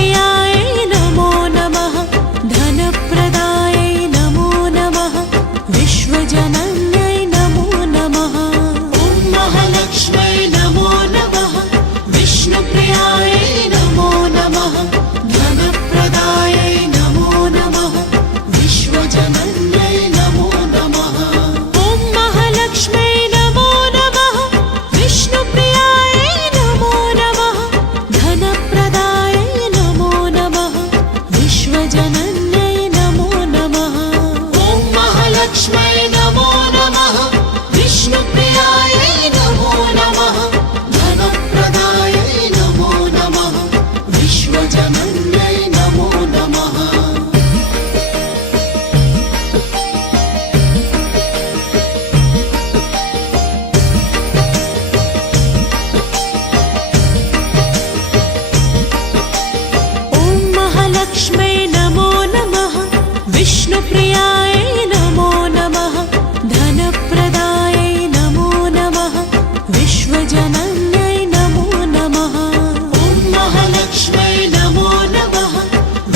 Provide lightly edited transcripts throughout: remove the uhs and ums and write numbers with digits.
विष्णुप्रियायै नमो नमः धनप्रदायै नमो नमः विश्वजनन्यै नमो नमः ॐ महालक्ष्म्यै नमो नमः विष्णुप्रियायै नमो नमः धनप्रदायै नमो नमः विश्वजनन्यै नमो नमः ॐ महालक्ष्म्यै नमो नमः विष्णुप्रियायै नमो नमः धनप्रदायै नमो नमः विश्वजनन्यै नमो नमः ॐ महालक्ष्म्यै नमो नमः विष्णुप्रियायै नमो नमः धनप्रदायै नमो नमः विश्वजनन्यै नमो नमः लक्ष्म्यै नमो नमः विष्णुप्रियायै नमो नमः धनप्रदायै नमो नमः विश्वजनन्यै नमो नमः ॐ महालक्ष्म्यै नमो नमः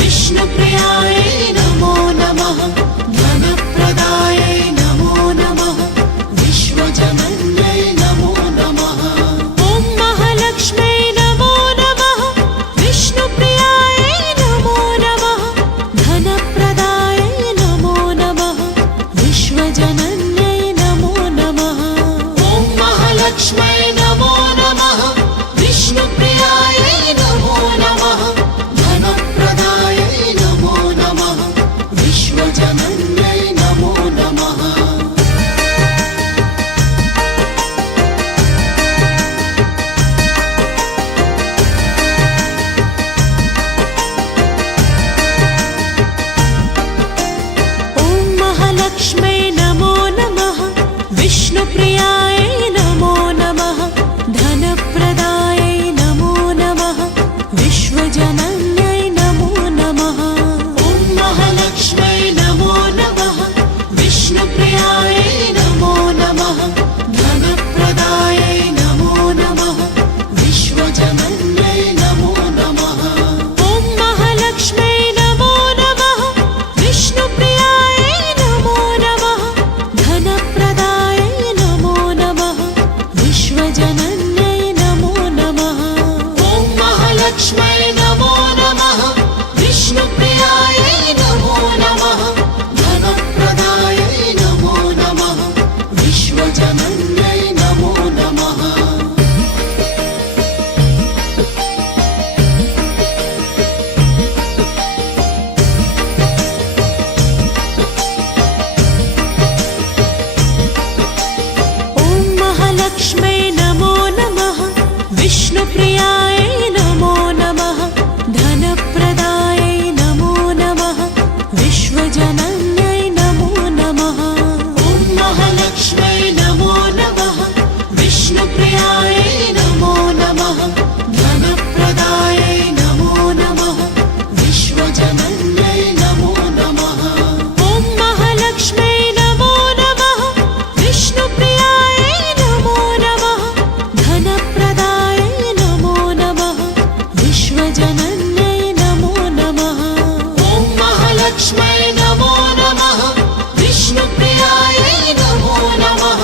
विष्णुप्रियायै नमो नमः धनप्रदायै नमो नमः विश्वजनन्यै नमो नमः ॐ महालक्ष्म्यै नमो नमः विष्णुप्रियायै नमो नमः धनप्रदायै नमो नमः विश्वजनन्यै नमो नमः ॐ महालक्ष्म्यै नमो नमः विष्णुप्रियायै नमो नमः धनप्रदायै नमो नमः विश्वजनन्यै नमो नमः लक्ष्म्यै नमो नमः विष्णुप्रियायै नमो नमः धनप्रदायै नमो नमः विश्वजनन्यै नमो नमः ॐ महालक्ष्म्यै नमो नमः विष्णुप्रियायै नमो नमः धनप्रदायै नमो नमः विश्वजनन्यै नमो नमः ॐ महालक्ष्म्यै नमो नमः विष्णुप्रियायै नमो नमः धनप्रदायै नमो नमः विश्वजनन्यै नमो नमः ॐ महालक्ष्म्यै नमो नमः विष्णुप्रियायै नमो नमः धनप्रदायै नमो नमः विश्वजनन्यै नमो नमः लक्ष्म्यै नमो नमः विष्णुप्रियायै नमो नमः धनप्रदायै नमो नमः विश्वजनन्यै नमो नमः ॐ महालक्ष्म्यै नमो नमः विष्णुप्रियायै नमो नमः धनप्रदायै नमो नमः विश्वजनन्यै नमो नमः ॐ महालक्ष्म्यै नमो नमः विष्णुप्रियायै नमो नमः धनप्रदायै नमो नमः विश्वजनन्यै नमो नमः ॐ महालक्ष्म्यै नमो नमः विष्णुप्रियायै नमो नमः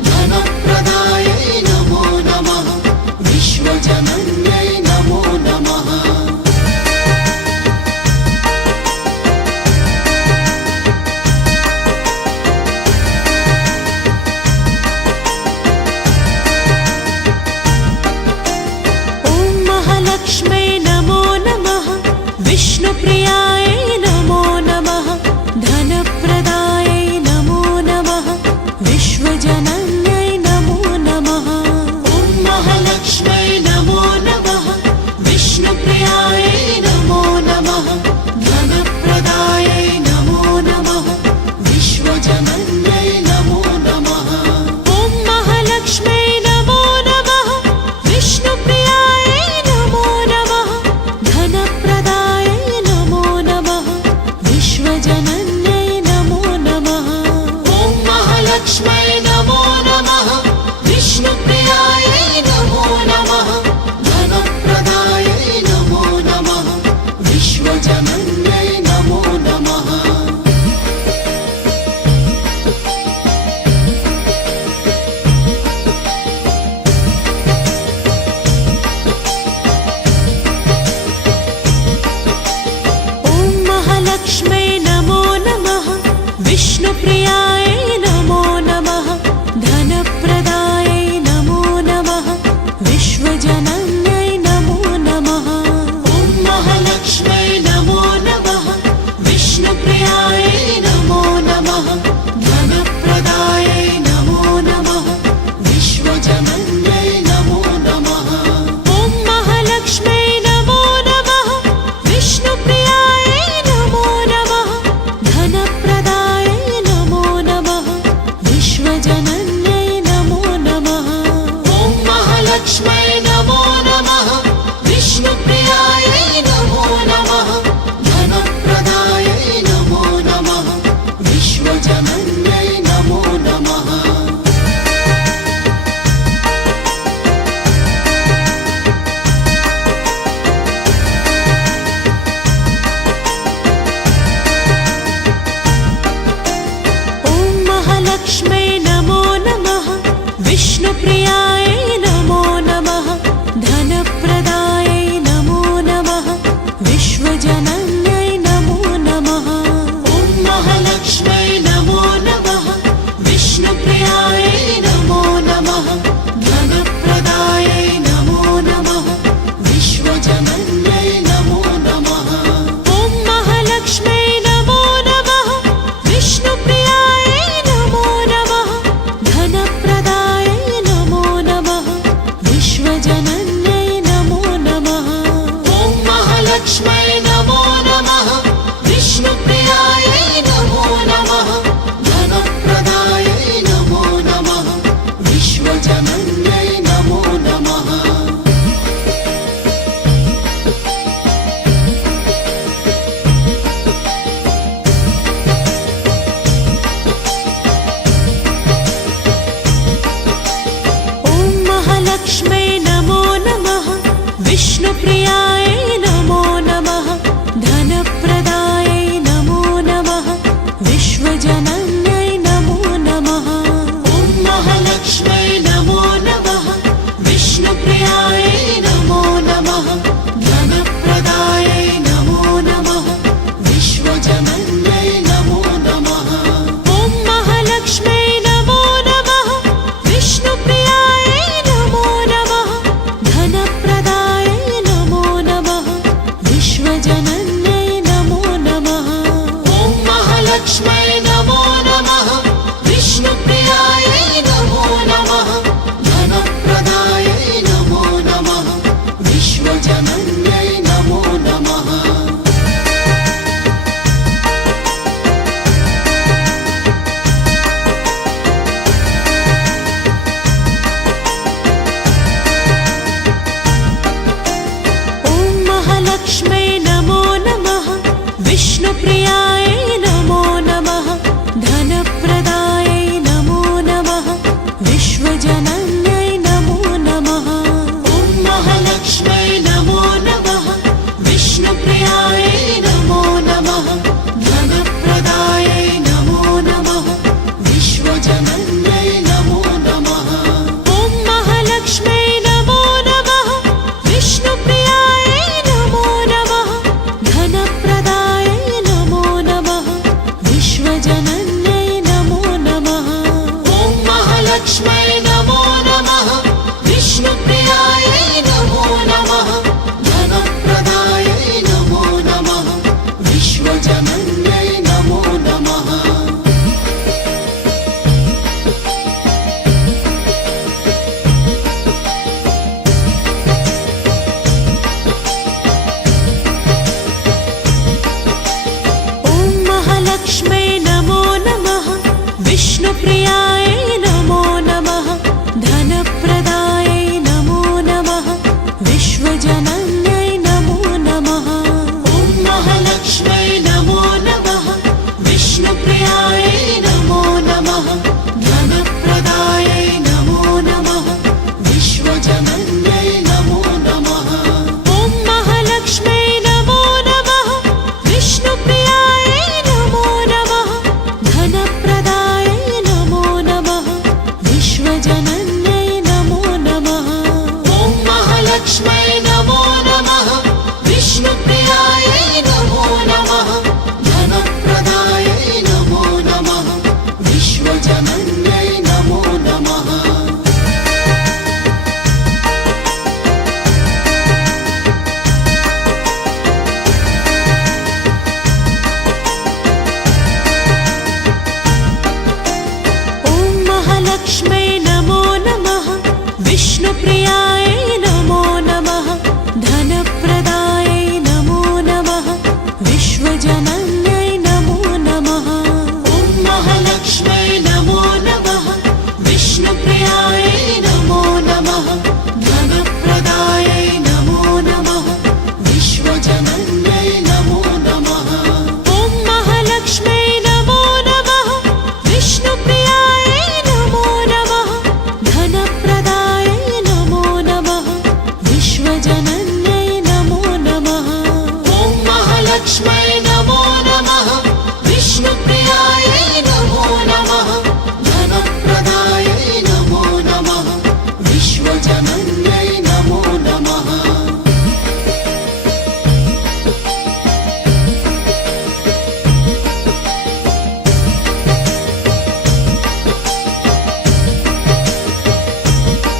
धनप्रदायै नमो नमः विश्वजनन्यै नमो नमः लक्ष्म्यै नमो नमः विष्णुप्रियायै नमो नमः धनप्रदायै नमो नमः विश्वजनन्यै नमो नमः ॐ महालक्ष्म्यै नमो नमः विष्णुप्रियायै नमो नमः धनप्रदायै नमो नमः विश्वजनन्यै नमो नमः ॐ महालक्ष्म्यै नमो नमः विष्णुप्रियायै नमो नमः धनप्रदायै नमो विष्णुप्रियायै नमो नमः धनप्रदायै नमो नमः विश्वजनन्यै नमो नमः ॐ महालक्ष्म्यै नमो नमः विष्णुप्रियायै नमो नमः धनप्रदायै नमो नमः विश्वजनन्यै नमो नमः ॐ महालक्ष्म्यै नमो नमः विष्णुप्रियायै नमो नमः धनप्रदायै नमो नमः विश्वजनन्यै नमो नमः ॐ महालक्ष्म्यै नमो नमः विष्णुप्रियायै नमो नमः धनप्रदायै नमो नमः विश्वजनन्यै नमो नमः ॐ महालक्ष्म्यै नमो नमः विष्णुप्रियायै नमो नमः धनप्रदायै नमो नमः विश्वजनन्यै नमो नमः ॐ महालक्ष्म्यै नमो नमः विष्णुप्रियायै नमो नमः धनप्रदायै नमो नमः विश्वजनन्यै नमो नमः ॐ महालक्ष्म्यै नमो नमः विष्णुप्रियायै नमो नमः धनप्रदायै नमो नमः विश्वजनन्यै नमो नमः ॐ महालक्ष्म्यै नमो नमः विष्णुप्रियायै नमो नमः धनप्रदायै नमो नमः विश्वजनन्यै नमो नमः ॐ महालक्ष्म्यै नमो नमः विष्णुप्रियायै नमो नमः धनप्रदायै नमो नमः विश्वजनन्यै नमो नमः ॐ महालक्ष्म्यै नमो नमः विष्णुप्रियायै नमो नमः धनप्रदायै नमो नमः विश्वजनन्यै नमो नमः ॐ महालक्ष्म्यै नमो नमः विष्णुप्रियायै नमो नमः धनप्रदायै नमो नमः विश्वजनन्यै नमो नमः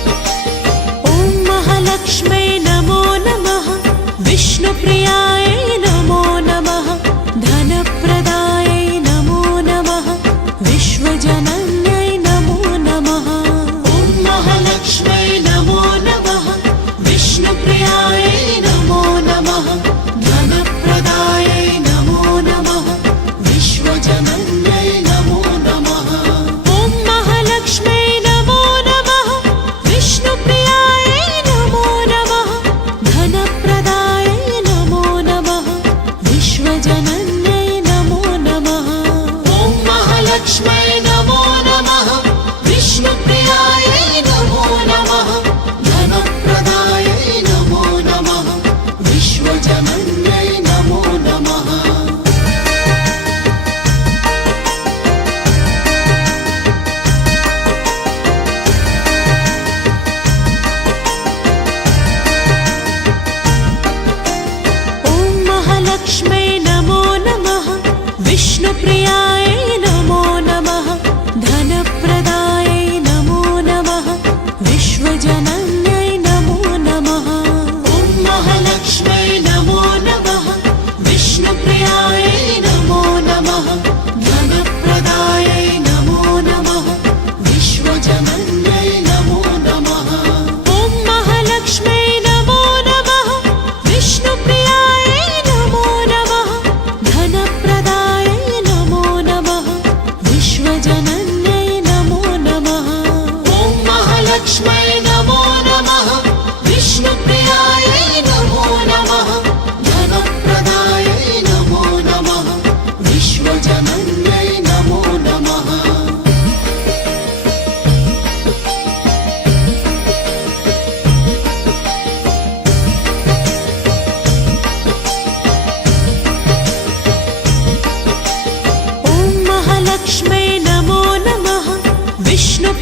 ॐ महालक्ष्म्यै नमो नमः विष्णुप्रियायै नमो नमः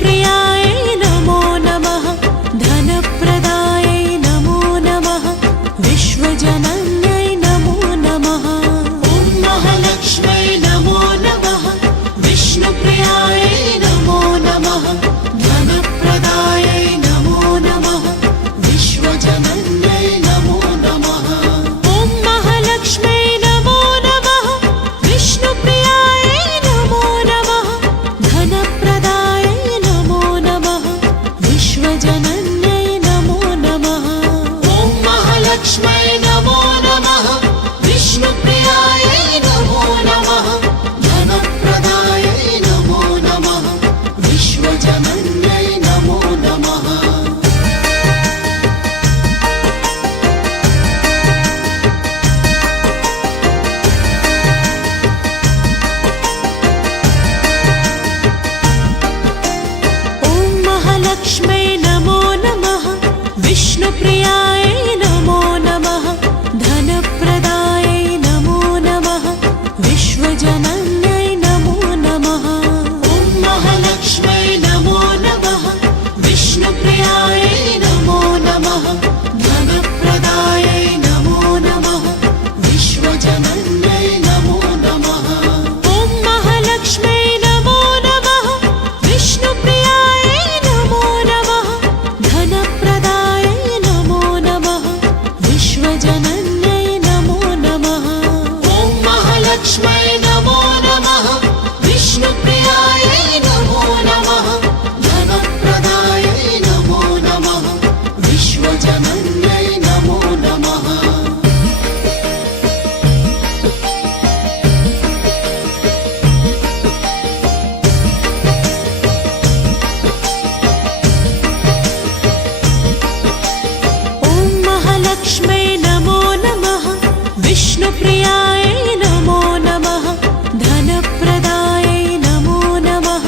विष्णुप्रियायै नमो नमः धनप्रदायै नमो नमः विश्वजनन्यै नमो नमः ॐ महालक्ष्म्यै नमो नमः विष्णुप्रियायै नमो नमः धनप्रदायै नमो नमः विश्वजनन्यै नमो नमः ॐ महालक्ष्म्यै नमो नमः विष्णुप्रियायै नमो नमः धनप्रदायै नमो नमः विश्वजनन्यै नमो नमः ॐ महालक्ष्म्यै नमो नमः विष्णुप्रियायै नमो नमः धनप्रदायै नमो नमः विश्वजनन्यै नमो नमः ॐ महालक्ष्म्यै नमो नमः विष्णुप्रियायै नमो नमः धनप्रदायै नमो नमः विश्वजनन्यै नमो नमः ॐ महालक्ष्म्यै नमो नमः विष्णुप्रियायै नमो नमः धनप्रदायै नमो नमः विश्वजनन्यै नमो नमः ॐ महालक्ष्म्यै नमो नमः विष्णुप्रियायै नमो नमः धनप्रदायै नमो नमः विश्वजनन्यै नमो नमः ॐ महालक्ष्म्यै नमो नमः विष्णुप्रियायै नमो नमः धनप्रदायै नमो नमः विश्वजनन्यै नमो नमः ॐ महालक्ष्म्यै नमो नमः विष्णुप्रियायै नमो नमः धनप्रदायै नमो नमः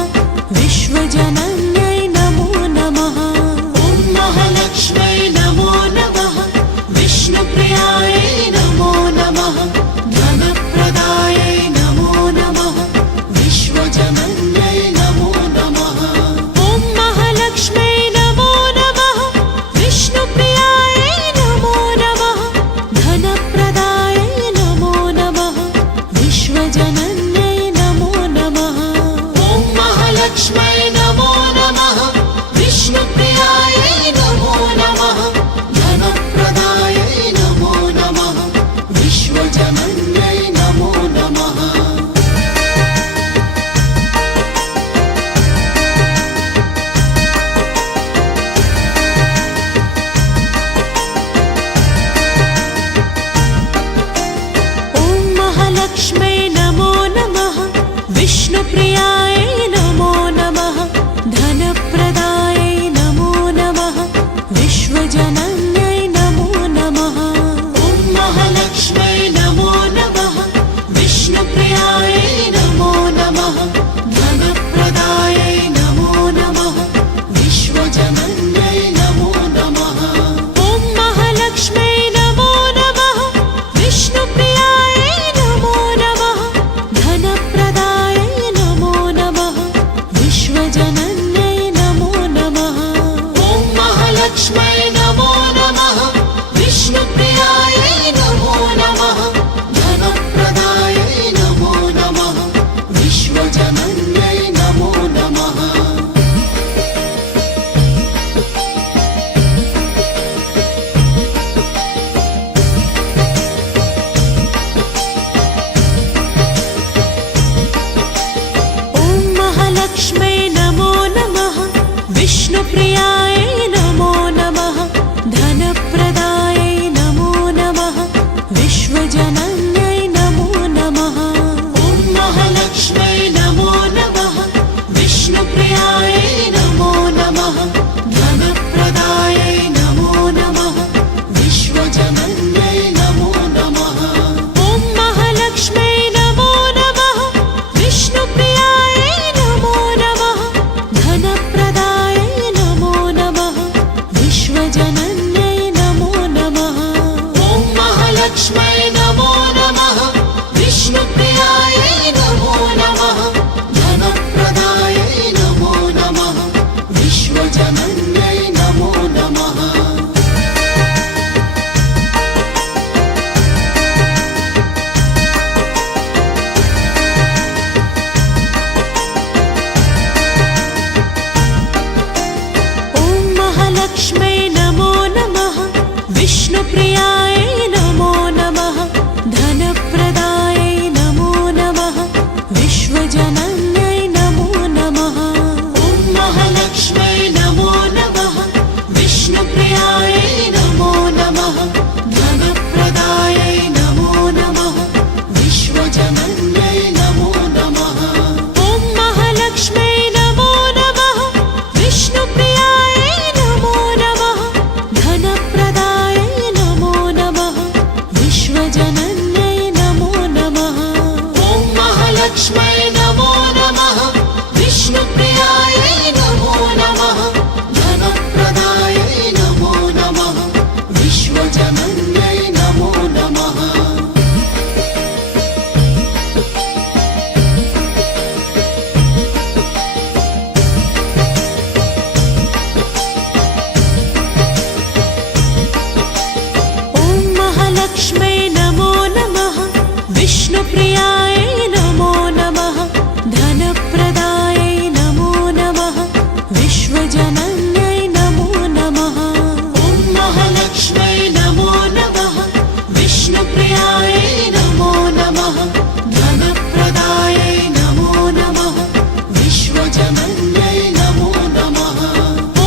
विश्वजनन्यै नमो नमः ॐ महालक्ष्म्यै नमो नमः विष्णुप्रियायै नमो नमः धनप्रदायै नमो नमः विश्वजनन्यै नमो नमः ॐ महालक्ष्म्यै नमो नमः विष्णुप्रियायै नमो नमः धनप्रदायै नमो नमः विश्वजनन्यै नमो नमः ॐ महालक्ष्म्यै नमो नमः विष्णुप्रियायै नमो नमः धनप्रदायै नमो नमः विश्वजनन्यै नमो नमः ॐ महालक्ष्म्यै नमो नमः विष्णुप्रियायै नमो नमः धनप्रदायै नमो नमः विश्वजनन्यै नमो नमः ॐ महालक्ष्म्यै नमो नमः विष्णुप्रियायै नमो नमः धनप्रदायै नमो नमः विश्वजनन्यै नमो नमः ॐ महालक्ष्म्यै नमो नमः विष्णुप्रियायै नमो नमः धनप्रदायै नमो नमः विष्णुप्रियायै नमो नमः धनप्रदायै नमो नमः विश्वजनन्यै नमो नमः ॐ महालक्ष्म्यै नमो नमः विष्णुप्रियायै नमो नमः धनप्रदायै नमो नमः विश्वजनन्यै नमो नमः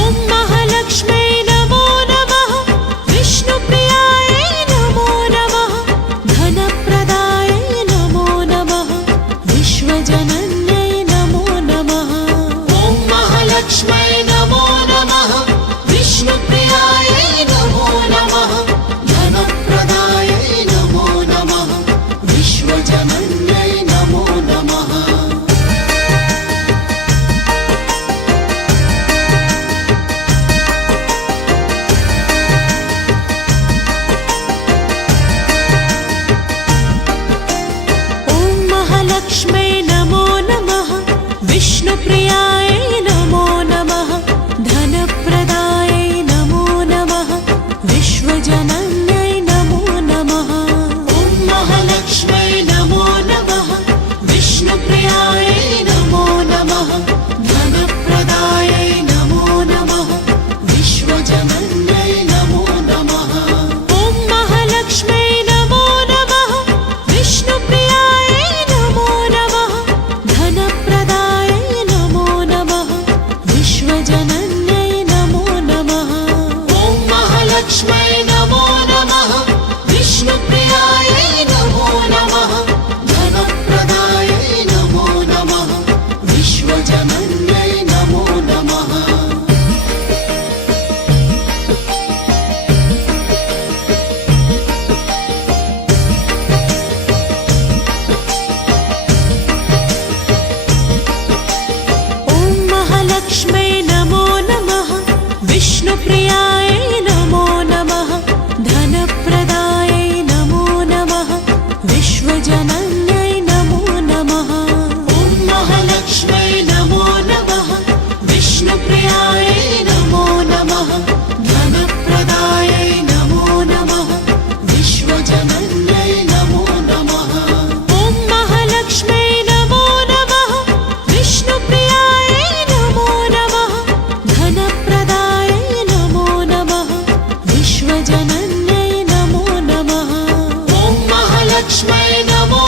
ॐ महालक्ष्म्यै नमो नमः विष्णुप्रियायै नमो नमः धनप्रदायै नमो नमः विश्वजनन्यै नमो नमः ॐ महालक्ष्म्यै नमो नमः विष्णुप्रियायै नमो नमः धनप्रदायै नमो नमः विश्वजनन्यै नमो नमः ॐ महालक्ष्म्यै नमो नमः विष्णुप्रियायै नमो नमः धनप्रदायै नमो नमः विश्वजनन्यै नमो नमः ॐ महालक्ष्म्यै नमो नमः विष्णुप्रियायै नमो नमः धनप्रदायै नमो नमः विश्वजनन्यै नमो नमः ॐ महालक्ष्म्यै नमो नमः विष्णुप्रियायै नमो नमः धनप्रदायै नमो नमः विश्वजनन्यै नमो नमः ॐ महालक्ष्म्यै नमो नमः विष्णुप्रियायै नमो नमः धनप्रदायै नमो नमः विश्वजनन्यै नमो नमः ॐ महालक्ष्म्यै नमो नमः विष्णुप्रियायै नमो नमः धनप्रदायै नमो नमः विश्वजनन्यै नमो नमः ॐ महालक्ष्म्यै नमो नमः विष्णुप्रियायै नमो नमः धनप्रदायै नमो नमः विश्वजनन्यै नमो नमः ॐ महालक्ष्म्यै नमो नमः विष्णुप्रियायै नमो नमः धनप्रदायै नमो नमः विश्वजनन्यै नमो नमः ॐ महालक्ष्म्यै नमो